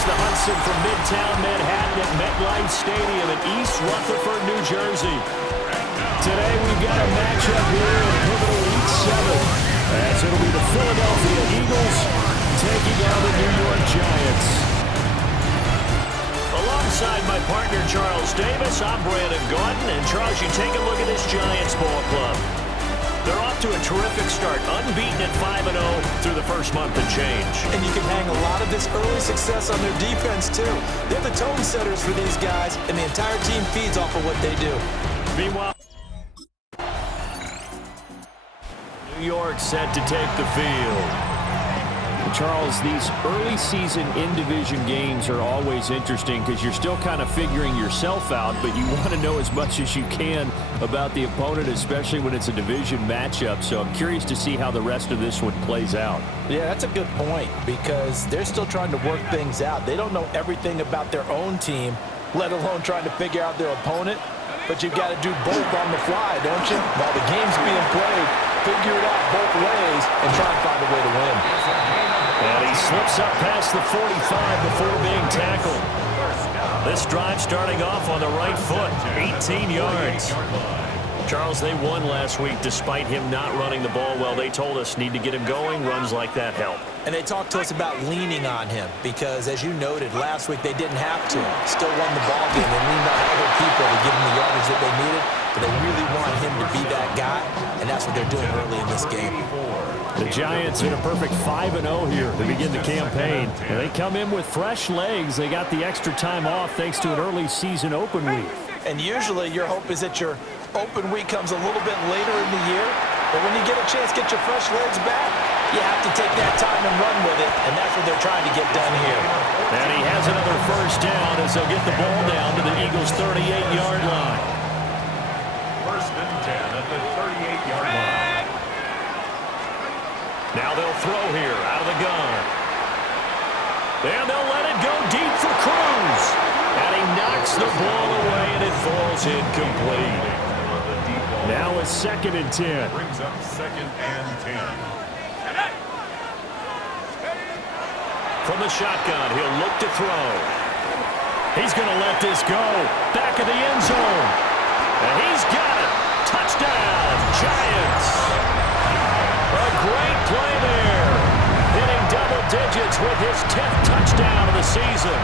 across the Hudson from Midtown Manhattan at MetLife Stadium in East Rutherford, New Jersey. Today we've got a matchup here in pivotal Week 7, as it'll be the Philadelphia Eagles taking on the New York Giants. Alongside my partner Charles Davis, I'm Brandon Gaudin. And Charles, you take a look at this Giants ball club. They're off to a terrific start, unbeaten at 5-0 through the first month and change. And you can hang a lot of this early success on their defense, too. They're the tone setters for these guys, and the entire team feeds off of what they do. Meanwhile, New York set to take the field. Charles, these early season in-division games are always interesting because you're still kind of figuring yourself out, but you want to know as much as you can about the opponent, especially when it's a division matchup. So I'm curious to see how the rest of this one plays out. Yeah, that's a good point because they're still trying to work things out. They don't know everything about their own team, let alone trying to figure out their opponent. But you've got to do both on the fly, don't you? While the game's being played, figure it out both ways and try and find a way to win. And he slips up past the 45 before being tackled. This drive starting off on the right foot, 18 yards. Charles, they won last week despite him not running the ball well. They told us need to get him going. Runs like that help. And they talked to us about leaning on him because, as you noted, last week they didn't have to. Still won the ball game. They leaned on other people to give them the yardage that they needed. But they really want him to be that guy, and that's what they're doing early in this game. The Giants in a perfect 5-0 here to begin the campaign. And they come in with fresh legs. They got the extra time off thanks to an early season open week. And usually your hope is that your open week comes a little bit later in the year. But when you get a chance to get your fresh legs back, you have to take that time and run with it. And that's what they're trying to get done here. And he has another first down as they'll get the ball down to the Eagles' 38-yard line. First and 10 at the 38-yard line. Now they'll throw here out of the gun. And they'll let it go deep for Cruz. And he knocks the ball away, and it falls incomplete. Now it's 2nd and 10. Brings up 2nd and 10. From the shotgun, he'll look to throw. He's going to let this go. Back of the end zone. And he's got it. Touchdown, Giants. A great play there. Hitting double digits with his 10th touchdown of the season.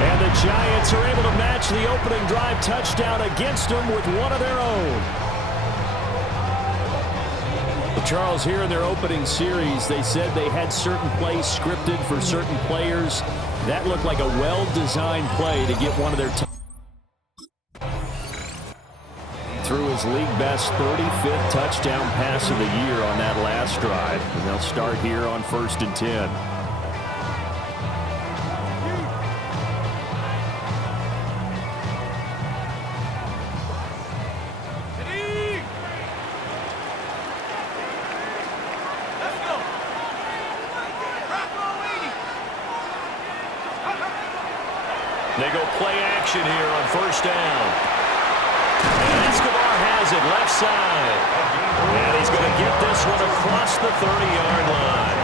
And the Giants are able to match the opening drive touchdown against them with one of their own. Charles, here in their opening series, they said they had certain plays scripted for certain players. That looked like a well-designed play to get one of their through his league-best 35th touchdown pass of the year on that last drive. And they'll start here on 1st and 10. They go play action here on 1st down. And Escobar has it left side. And he's going to get this one across the 30-yard line.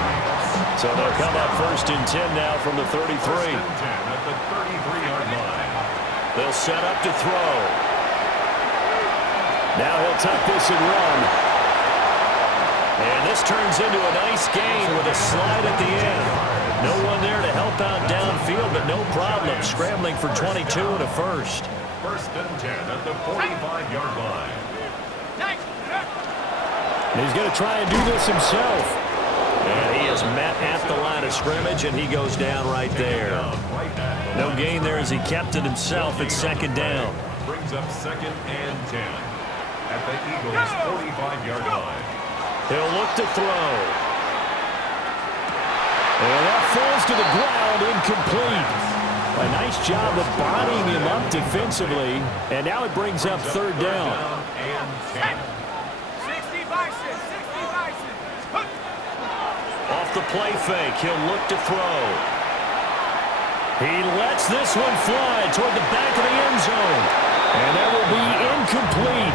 So they'll come up 1st and 10 now from the 33. 1st and 10 at the 33-yard line. They'll set up to throw. Now he'll tuck this and run. And this turns into a nice gain with a slide at the end. No one there to help out downfield, but no problem scrambling for 22 and a first. 1st and 10 at the 45-yard line. And he's going to try and do this himself. And he is met at the line of scrimmage, and he goes down right there. No gain there as he kept it himself at 2nd down. Brings up 2nd and 10 at the Eagles' 45-yard line. He'll look to throw. And that falls to the ground, incomplete. A nice job of bodying him up defensively. And now it brings up 3rd down. Off the play fake, he'll look to throw. He lets this one fly toward the back of the end zone. And that will be incomplete.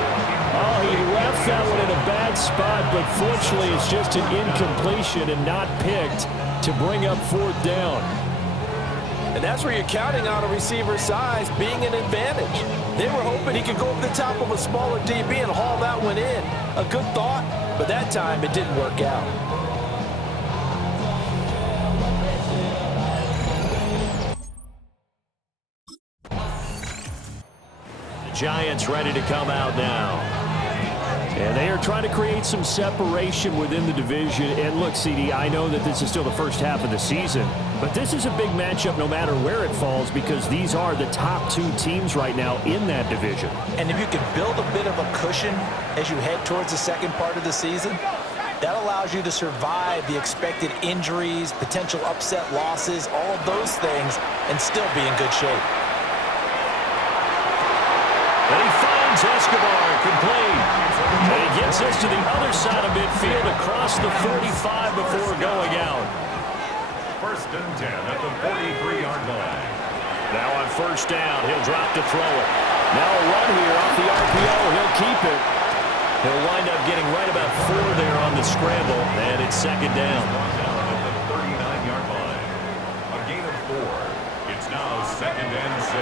Oh, he left that one in a bad spot, but fortunately it's just an incompletion and not picked to bring up 4th down. And that's where you're counting on a receiver's size being an advantage. They were hoping he could go over the top of a smaller DB and haul that one in. A good thought, but that time it didn't work out. The Giants ready to come out now. And they are trying to create some separation within the division. And look, CD, I know that this is still the first half of the season, but this is a big matchup no matter where it falls because these are the top two teams right now in that division. And if you can build a bit of a cushion as you head towards the second part of the season, that allows you to survive the expected injuries, potential upset losses, all of those things, and still be in good shape. And he finds Escobar complete. And he gets us to the other side of midfield across the 45 before going out. First and 10 at the 43-yard line. Now on first down, he'll drop to throw it. Now a run here off the RPO. He'll keep it. He'll wind up getting right about 4 there on the scramble, and it's second down. At the 39-yard line. A gain of 4. It's now second and 6.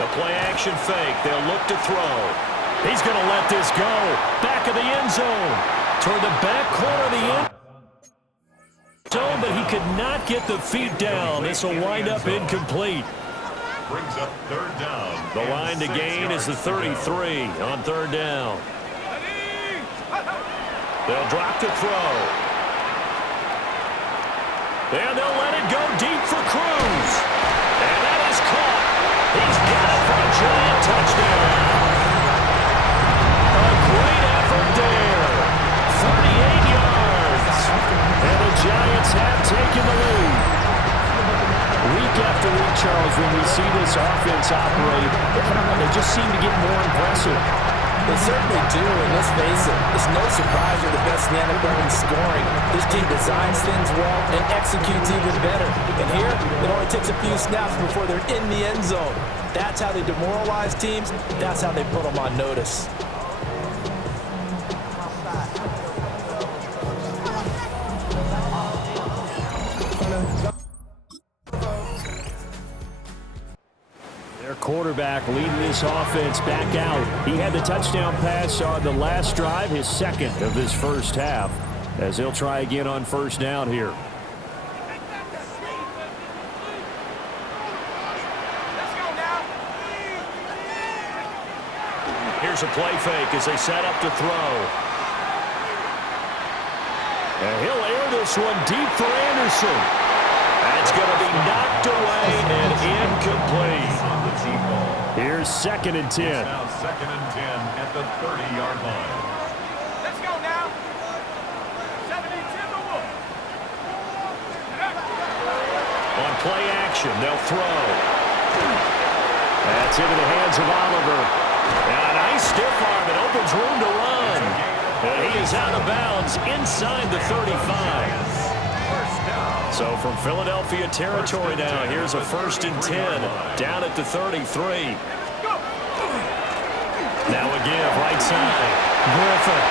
The play-action fake. They'll look to throw. He's going to let this go. Back of the end zone. Toward the back corner of the end zone, but he could not get the feet down. This will wind up incomplete. Brings up third down. The line to gain is the 33 on third down. They'll drop to throw. And they'll let it go deep for Cruz. And that is caught. He's got it for a giant touchdown. A great effort there. 38 yards. And the Giants have taken the lead. Week after week, Charles, when we see this offense operate, they just seem to get more impressive. They certainly do, and let's face it, it's no surprise they're the best in the NFL in scoring. This team designs things well and executes even better. And here, it only takes a few snaps before they're in the end zone. That's how they demoralize teams. That's how they put them on notice. Quarterback leading this offense back out. He had the touchdown pass on the last drive, his second of this first half, as he'll try again on first down here. Here's a play fake as they set up to throw. And he'll air this one deep for Anderson. That's going to be knocked away and incomplete. Here's second and 10. Now second and 10 at the 30-yard line. Let's go now. 72 to 1. On play action, they'll throw. That's into the hands of Oliver. And a nice stiff arm. It opens room to run. And he is out of bounds inside the 35. So from Philadelphia territory now, here's a first and 10 down at the 33. Now a give, right side. Griffin.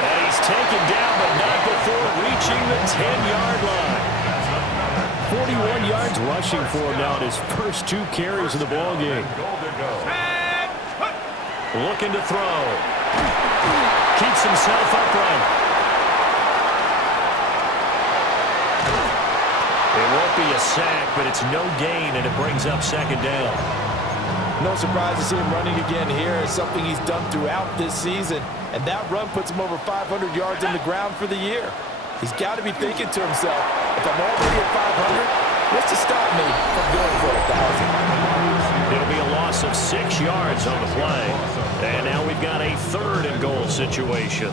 And he's taken down, but not before reaching the 10-yard line. 41 yards rushing for him now in his first 2 carries of the ballgame. Looking to throw. Keeps himself upright. It won't be a sack, but it's no gain, and it brings up second down. No surprise to see him running again here. It's something he's done throughout this season, and that run puts him over 500 yards on the ground for the year. He's got to be thinking to himself, if I'm already at 500, what's to stop me from going for 1,000? It'll be a loss of 6 yards on the play, and now we've got a third and goal situation.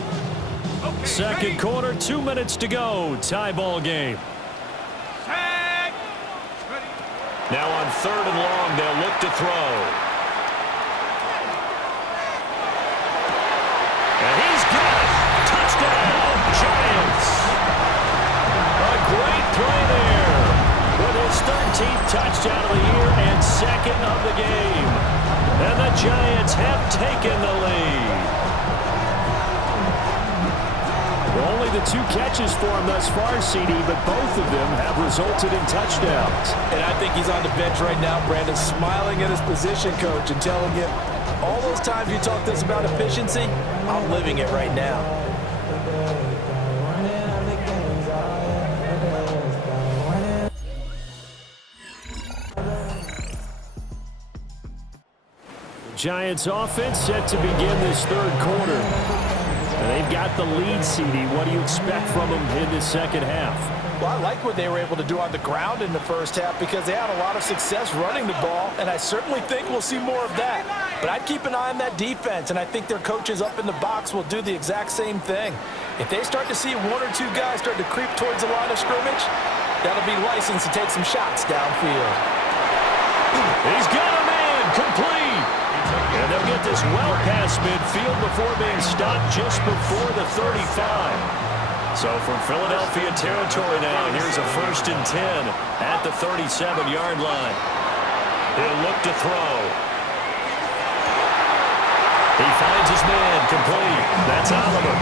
Second quarter, 2 minutes to go. Tie ball game. Now on third and long, they'll look to throw. And he's got it. Touchdown, Giants. A great play there with his 13th touchdown of the year and second of the game. And the Giants have taken the lead. Only only the 2 catches for him thus far, CD, but both of them have resulted in touchdowns. And I think he's on the bench right now, Brandon, smiling at his position coach and telling him, all those times you talked to us about efficiency, I'm living it right now. Giants offense set to begin this third quarter. And they've got the lead, CD. What do you expect from them in this second half? Well, I like what they were able to do on the ground in the first half because they had a lot of success running the ball, and I certainly think we'll see more of that. But I'd keep an eye on that defense, and I think their coaches up in the box will do the exact same thing. If they start to see 1 or 2 guys start to creep towards the line of scrimmage, that'll be licensed to take some shots downfield. He's got a man complete. And they'll get this well past midfield before being stopped just before the 35. So from Philadelphia territory now, here's a 1st and 10 at the 37-yard line. He'll look to throw. He finds his man complete. That's Oliver.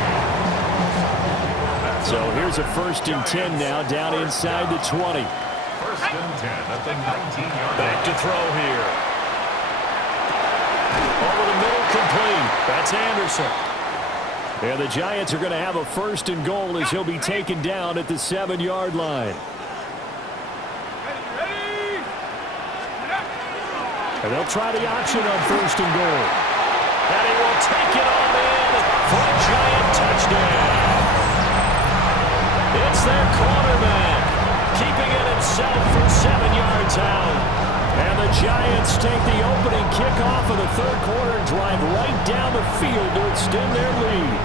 So here's a 1st and 10 now down inside the 20. 1st and 10 at the 19-yard line. Back to throw here. Over the middle, complete. That's Anderson. And the Giants are going to have a 1st and goal as he'll be taken down at the 7-yard line. And they'll try the option on 1st and goal. And he will take it all in for a Giant touchdown. It's their quarterback, keeping it himself for 7 yards out. And the Giants take the opening kickoff of the third quarter and drive right down the field to extend their lead.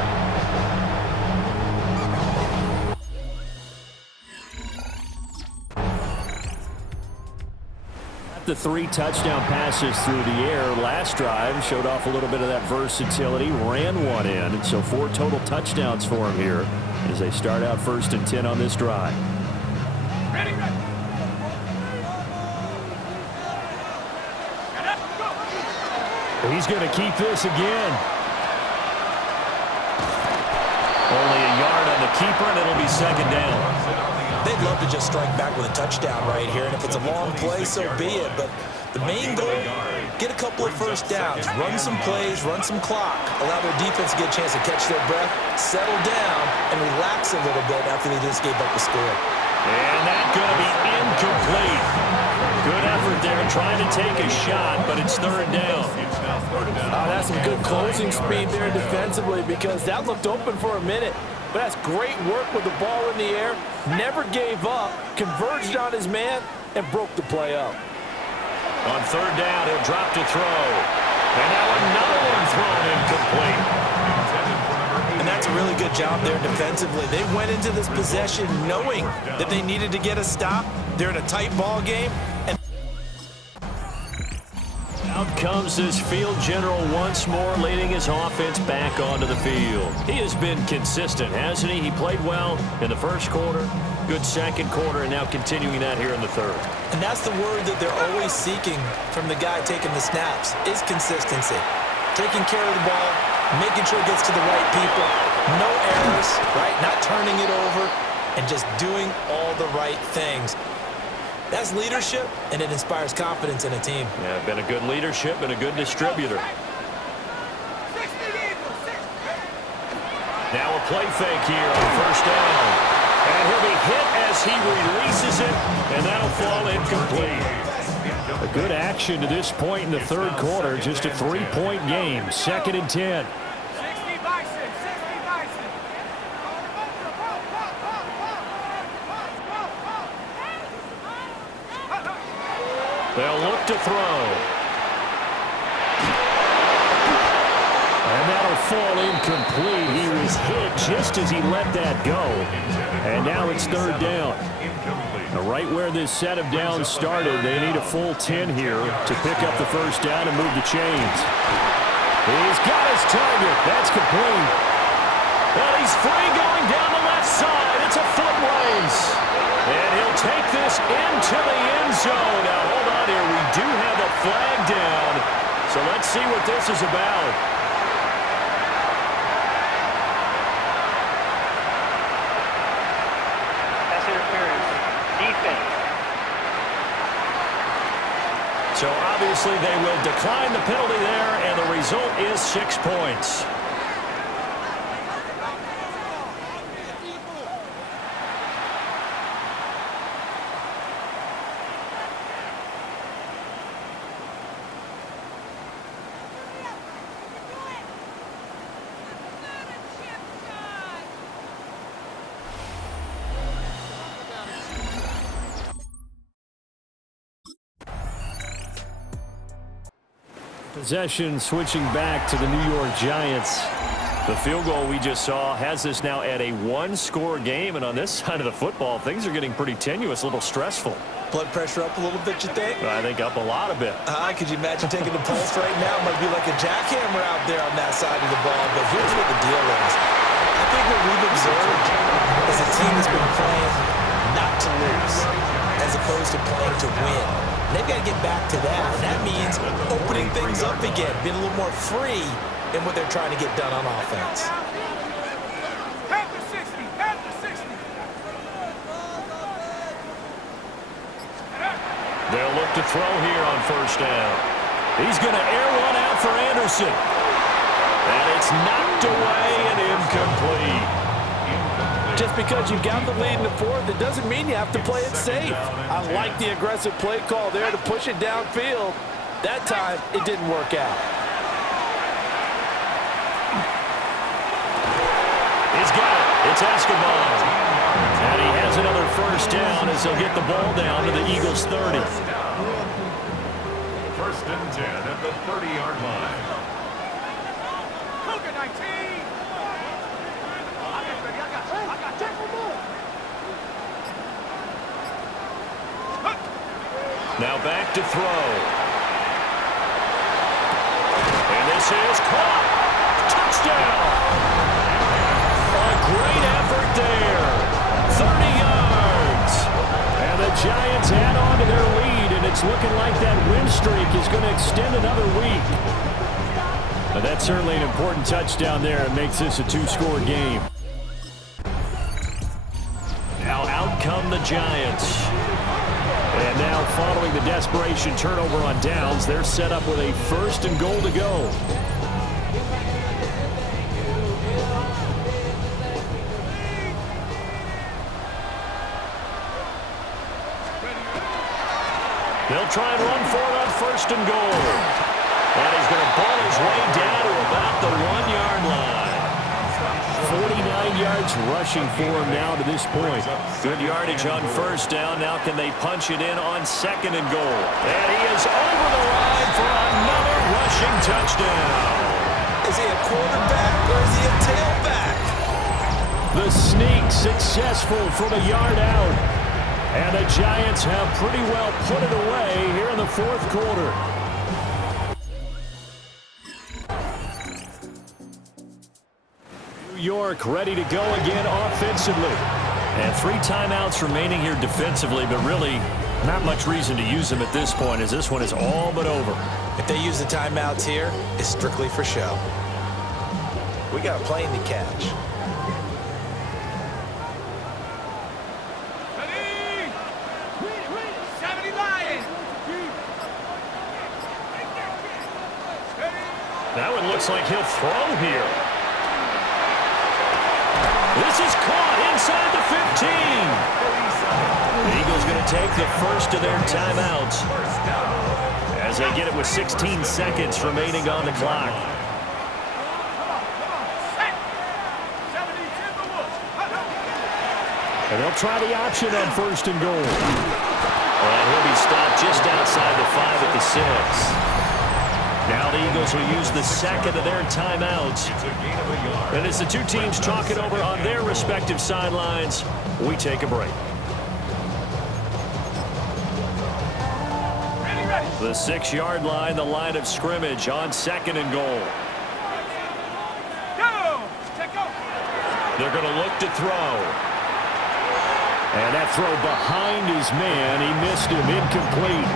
The 3 touchdown passes through the air. Last drive showed off a little bit of that versatility, ran one in, and so 4 total touchdowns for him here as they start out 1st and 10 on this drive. Ready, ready. He's going to keep this again. Only a yard on the keeper, and it'll be 2nd down. They'd love to just strike back with a touchdown right here, and if it's a long play, so be it. But the main goal, get a couple of 1st downs, run some plays, run some clock, allow their defense to get a chance to catch their breath, settle down, and relax a little bit after they just gave up a score. And that's going to be incomplete. Good effort there trying to take a shot, but it's 3rd down. That's some good closing speed there defensively because that looked open for a minute. But that's great work with the ball in the air. Never gave up, converged on his man, and broke the play up. On 3rd down, he'll drop to throw. And now another one thrown incomplete. And that's a really good job there defensively. They went into this possession knowing that they needed to get a stop. They're in a tight ball game. And out comes this field general once more, leading his offense back onto the field. He has been consistent, hasn't he? He played well in the 1st quarter, good 2nd quarter, and now continuing that here in the 3rd. And that's the word that they're always seeking from the guy taking the snaps, is consistency. Taking care of the ball, making sure it gets to the right people, no errors, right? Not turning it over, and just doing all the right things. That's leadership, and it inspires confidence in a team. Yeah, been a good leadership and a good distributor. Now a play fake here on 1st down. And he'll be hit as he releases it, and that'll fall incomplete. A good action to this point in the 3rd quarter, just a 3-point game, 2nd and 10. 60 Bison, 60 Bison. They'll look to throw. And that'll fall incomplete. He was hit just as he let that go. And now it's 3rd down. Now right where this set of downs started, they need a full 10 here to pick up the 1st down and move the chains. He's got his target. That's complete. And he's free going down the left side. It's a foot race. And he'll take this into the end zone. Now, hold on here. We do have a flag down. So let's see what this is about. So obviously they will decline the penalty there, and the result is 6 points. Possession switching back to the New York Giants. The field goal we just saw has this now at a one-score game, and on this side of the football, things are getting pretty tenuous, a little stressful. Blood pressure up a little bit, you think? I think up a lot a bit. Could you imagine taking the pulse right now? It might be like a jackhammer out there on that side of the ball, but here's what the deal is. I think what we've observed is a team that's been playing not to lose as opposed to playing to win. They've got to get back to that, and that means opening things up again, being a little more free in what they're trying to get done on offense. Panther 60, Panther 60. They'll look to throw here on first down. He's going to air one out for Anderson. And it's knocked away and incomplete. Just because you've got the lead in the fourth, it doesn't mean you have to play it safe. I like the aggressive play call there to push it downfield. That time, it didn't work out. He's got it. It's Escobar. And he has another first down as he'll get the ball down to the Eagles' 30. First and 10 at the 30-yard line. Cougar 19. Now back to throw. And this is caught. Touchdown. A great effort there. 30 yards. And the Giants add on to their lead, and it's looking like that win streak is going to extend another week. But that's certainly an important touchdown there. It makes this a two-score game. Now out come the Giants. And now, following the desperation turnover on downs, they're set up with a first and goal to go. They'll try and run for it on first and goal. And he's going to ball his way down to about the 1-yard line. 49 yards rushing for him now to this point. Good yardage on first down. Now can they punch it in on second and goal? And he is over the line for another rushing touchdown. Is he a quarterback or is he a tailback? The sneak successful from a yard out. And the Giants have pretty well put it away here in the fourth quarter. New York ready to go again offensively. And 3 timeouts remaining here defensively, but really not much reason to use them at this point as this one is all but over. If they use the timeouts here, it's strictly for show. We got a plane to catch. Ready? 70 Lions. That one looks like he'll throw here. This is caught inside the 15. The Eagles going to take the first of their timeouts as they get it with 16 seconds remaining on the clock. And they'll try the option on first and goal. And he'll be stopped just outside the 5 at the 6. Now the Eagles will use the second of their timeouts. And as the two teams talk it over on their respective sidelines, we take a break. The 6-yard line, the line of scrimmage on second and goal. They're going to look to throw. And that throw behind his man, he missed him, incomplete.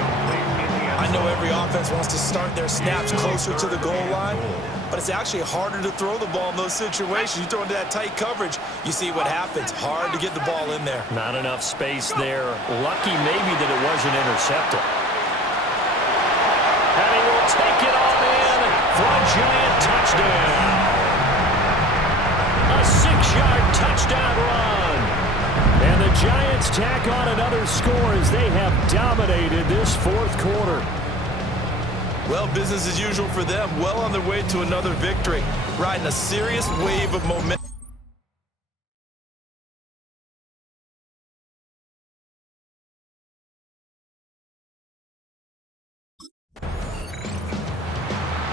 I know every offense wants to start their snaps closer to the goal line, but it's actually harder to throw the ball in those situations. You throw into that tight coverage, you see what happens. Hard to get the ball in there. Not enough space there. Lucky maybe that it wasn't intercepted. take it on in for a Giant touchdown. A 6-yard touchdown run. And the Giants tack on another score as they have dominated this fourth quarter. Well, business as usual for them. Well on their way to another victory. Riding a serious wave of momentum.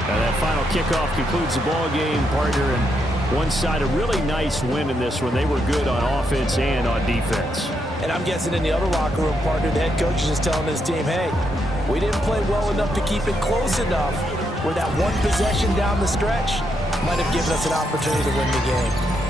That final kickoff concludes the ball game, partner, and one side a really nice win in this one. They were good on offense and on defense. And I'm guessing in the other locker room, partner, the head coach is just telling his team, hey, we didn't play well enough to keep it close enough where that one possession down the stretch might have given us an opportunity to win the game.